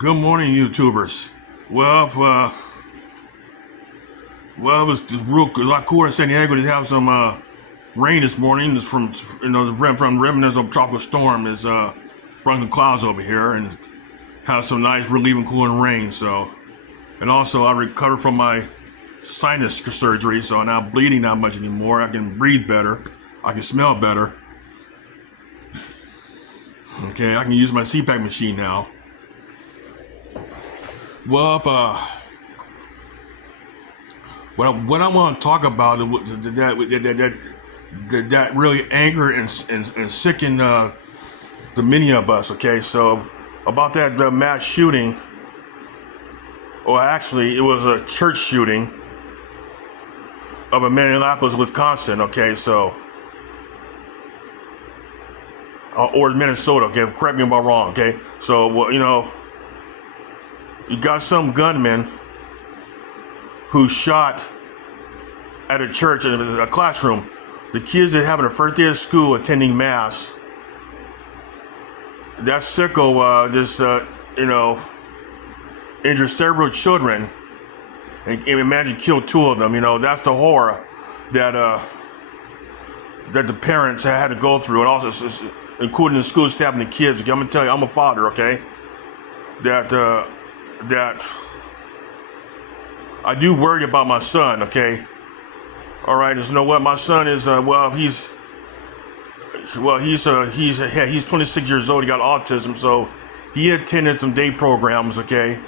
Good morning, YouTubers. Well, it was a lot cooler in San Diego to have some rain this morning. It's from from remnants of a tropical storm is brought some clouds over here and have some nice relieving cooling rain. So, and also I recovered from my sinus surgery, so I'm not bleeding that much anymore. I can breathe better. I can smell better. Okay, I can use my CPAP machine now. Well, what I want to talk about that really angered and sickened the Minneapolis. Okay, so about that mass shooting. Well, actually, it was a church shooting of a Minneapolis, Wisconsin. Okay, so or Minnesota. Okay, correct me if I'm wrong. Okay, so you got some gunman who shot at a church in a classroom. The kids that having a first day of school attending mass. That sicko injured several children and imagine killed two of them. That's the horror that the parents had to go through, and also including the school staff and the kids. Okay, I'm gonna tell you, I'm a father. Okay, that I do worry about my son. Okay, all right. You know what? My son is he's 26 years old. He got autism, so he attended some day programs. Okay,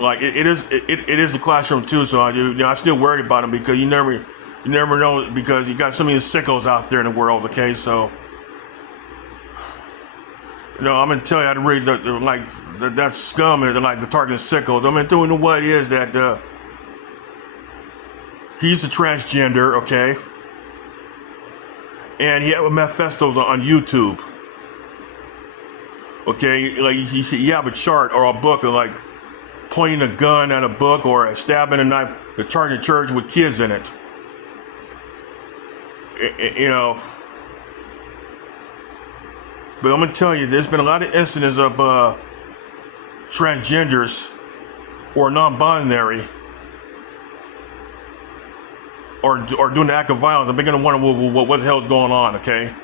like it is a classroom too. So I still worry about him because you never know, because you got so many sickos out there in the world. Okay, so. I'm gonna tell you, I really that scum and like the targeting sickos. I'm gonna tell you what it is that he's a transgender, okay, and he have manifestos on YouTube, okay. Like he have a chart or a book of like pointing a gun at a book or stabbing a knife, the targeting church with kids in it, But I'm gonna tell you, there's been a lot of incidents of transgenders or non-binary or doing the act of violence. I'm beginning to wonder what the hell is going on. Okay.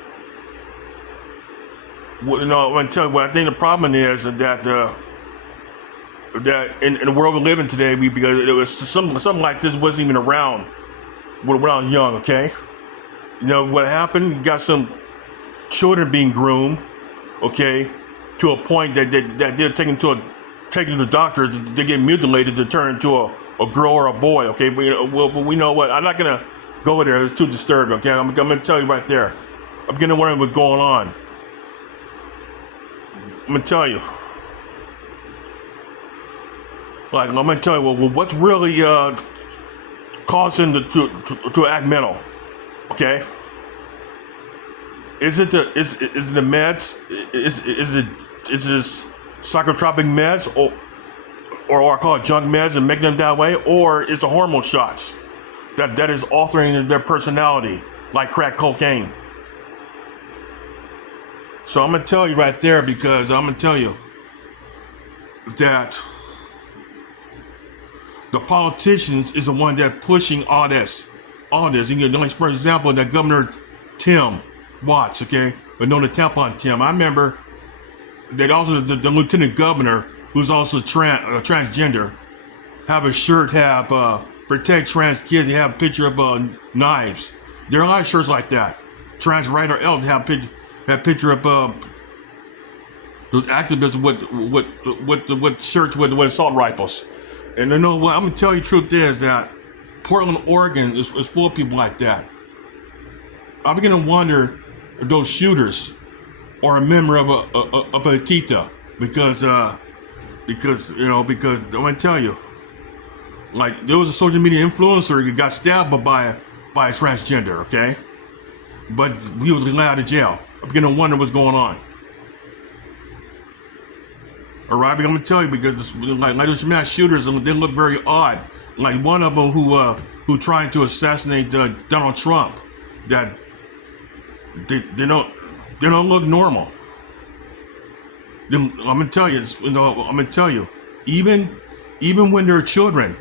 I'm gonna tell you what I think the problem is that that in the world we live in today, because it was something like this wasn't even around when I was young. Okay. What happened? You got some children being groomed, okay, to a point that they're taken to the doctor, they get mutilated to turn into a girl or a boy, okay. But we know what. I'm not gonna go there. It's too disturbing. Okay, I'm gonna tell you right there. I'm beginning to wonder what's going on. I'm gonna tell you. Like I'm gonna tell you. Well, what's really causing to act mental? Okay. Is it the meds? Is it psychotropic meds or I call it junk meds and making them that way, or is the hormone shots that is altering their personality like crack cocaine? So I'm gonna tell you right there, because I'm gonna tell you that the politicians is the one that pushing all this. Like for example, that Governor Tim Watts, okay, but known as Tampon Tim. I remember that also the lieutenant governor, who's also transgender, have a shirt have protect trans kids. They have a picture of knives. There are a lot of shirts like that. Trans right or else have picture of the activists with shirts with assault rifles. And what I'm gonna tell you, the truth is that Portland, Oregon is full of people like that. I begin to wonder if those shooters are a member of a Tita, because I'm gonna tell you, like there was a social media influencer who got stabbed by a transgender, okay, but he was let out of jail. I begin to wonder what's going on. All right, I'm gonna tell you, because like those mass shooters, they look very odd. Like one of them who tried to assassinate Donald Trump, that they don't look normal. I'm gonna tell you, I'm gonna tell you, even when they're children,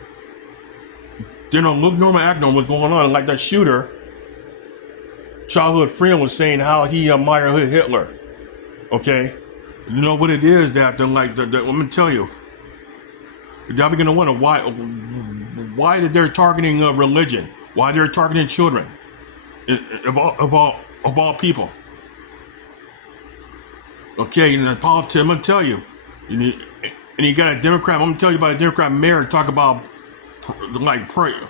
they don't look normal, act normal. What's going on? Like that shooter, childhood friend was saying how he admired Hitler. Okay, you know what it is that they're like. I'm gonna tell you, y'all begin to wonder why they're targeting religion, why they're targeting children, of all people. Okay, and the politics, I'm gonna tell you, and you got a Democrat. I'm gonna tell you about a Democrat mayor talk about like prayer.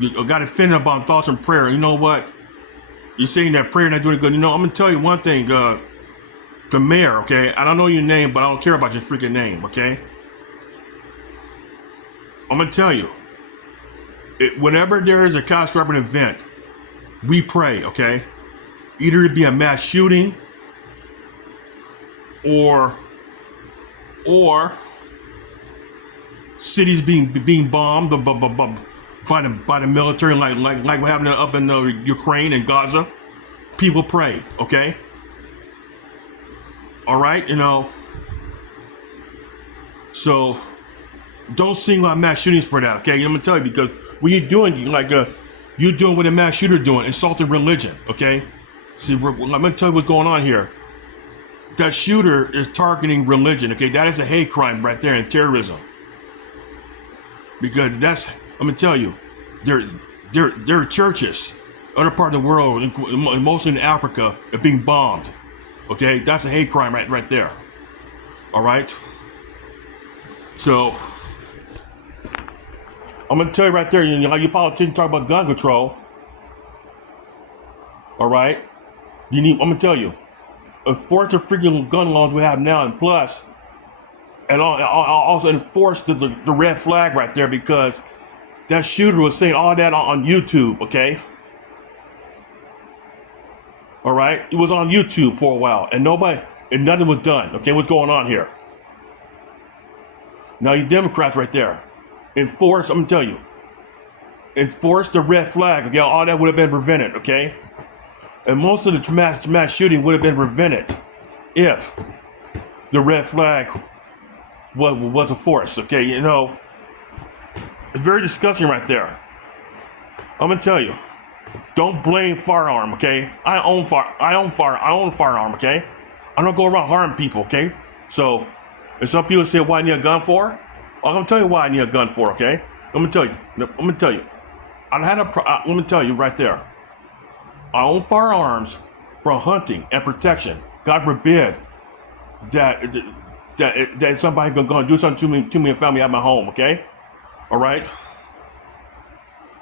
You got offended about thoughts and prayer. You know what? You're saying that prayer not doing good. You know, I'm gonna tell you one thing. The mayor, okay? I don't know your name, but I don't care about your freaking name, okay? I'm gonna tell you. Whenever there is a catastrophic event, we pray, okay? Either it be a mass shooting or cities being bombed by the military, like what happened up in Ukraine and Gaza. People pray, okay? All right, you know. So don't single out mass shootings for that, okay? I'm gonna tell you, because when you're doing you're doing what a mass shooter doing, insulting religion, okay? See, I'm gonna tell you what's going on here. That shooter is targeting religion, okay? That is a hate crime right there, and terrorism. Because I'm gonna tell you, there are churches, other part of the world, mostly in Africa, are being bombed. Okay, that's a hate crime right there. All right. So I'm gonna tell you right there. You know, you politicians talk about gun control. All right. I'm gonna tell you, enforce the freaking gun laws we have now, and plus, and also enforce the red flag right there, because that shooter was saying all that on YouTube. Okay. All right, it was on YouTube for a while, and nothing was done. Okay, what's going on here? Now you Democrats right there, enforce. I'm gonna tell you, enforce the red flag. Okay, all that would have been prevented. Okay, and most of the mass shooting would have been prevented if the red flag was enforced. Okay, you know, it's very disgusting right there. I'm gonna tell you. Don't blame firearm, okay? I own firearm, okay? I don't go around harming people, okay? So, if some people say, "Why I need a gun for?" I'm gonna tell you why I need a gun for, okay? I'm gonna tell you. Let me tell you right there. I own firearms for hunting and protection. God forbid that somebody gonna do something to me and family at my home, okay? All right.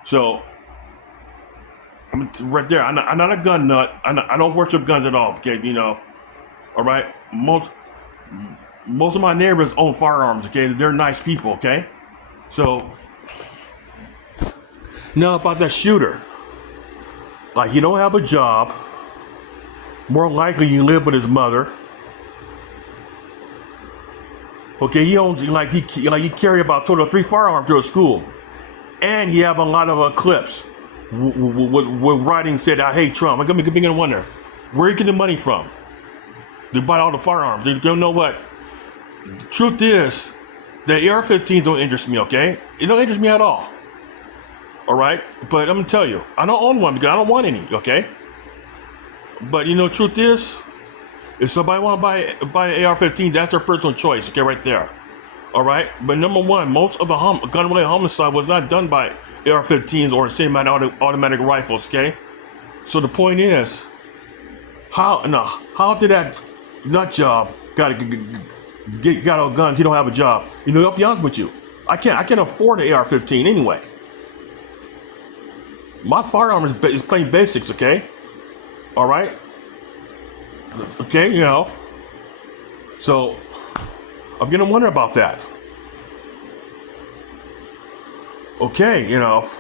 So. Right there, I'm not a gun nut. I don't worship guns at all. Okay, you know. All right, most of my neighbors own firearms. Okay, they're nice people. Okay, so now about that shooter. Like, he don't have a job. More likely, he live with his mother. Okay, he owns he carry about total 3 firearms to a school, and he have a lot of clips. With writing said, "I hate Trump." I'm beginning to wonder, where you get the money from? They buy all the firearms. They don't know what. The truth is, the AR-15 don't interest me, okay? It don't interest me at all. All right? But I'm going to tell you, I don't own one because I don't want any, okay? But, you know, truth is, if somebody want to buy an AR-15, that's their personal choice, okay, right there. All right? But number one, most of the gun-related homicide was not done by AR-15s or semi-automatic rifles, okay? So the point is, how did that nut job got a gun? He don't have a job. You know, I'll be honest with you, I can't afford an AR-15 anyway. My firearm is plain basics, okay? All right, okay, you know. So I'm gonna wonder about that. Okay, you know,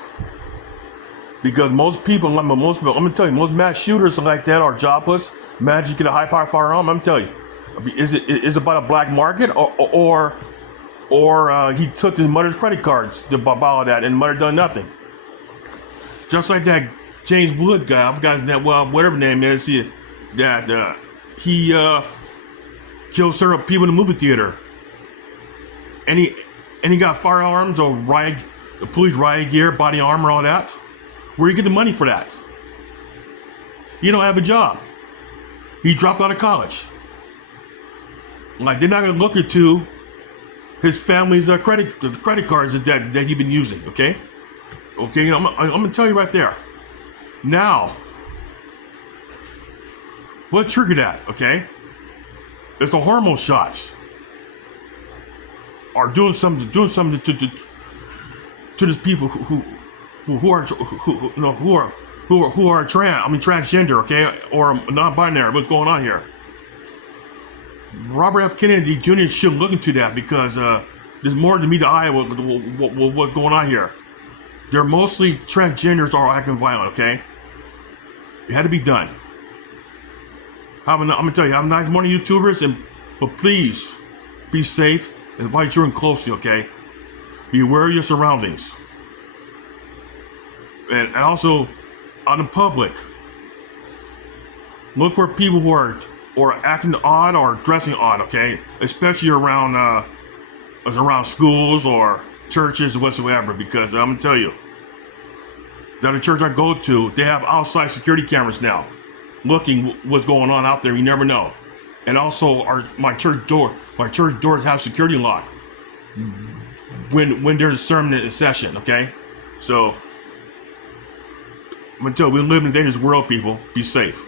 because most people, I'm gonna tell you, most mass shooters like that are jobless. Manage to get a high-powered firearm. I'm telling you, is it about a black market or he took his mother's credit cards to buy all that, and mother done nothing. Just like that James Wood guy, I forgot that, well, whatever his name is, he killed several people in the movie theater. And he got firearms or the police riot gear, body armor, all that. Where you get the money for that? You don't have a job. He dropped out of college. Like, they're not going to look into his family's credit cards that he's been using, okay? Okay, I'm going to tell you right there. Now, what triggered that, okay? It's the hormone shots are doing something to these people who are transgender, okay, or non-binary. What's going on here? Robert F. Kennedy Jr. should look into that because there's more to meet the eye of what's going on here. They're mostly transgenders are acting violent, okay? It had to be done. I'm gonna tell you, have a nice morning, YouTubers, but please be safe and watch your children closely, okay? Be aware of your surroundings. And also, out in public, look for people who are acting odd or dressing odd, okay? Especially around schools or churches or whatsoever, because I'm gonna tell you, that the church I go to, they have outside security cameras now, looking what's going on out there. You never know. And also, my church doors have security lock when there's a sermon in session. Okay, so I'm gonna tell you, we live in a dangerous world, people. Be safe.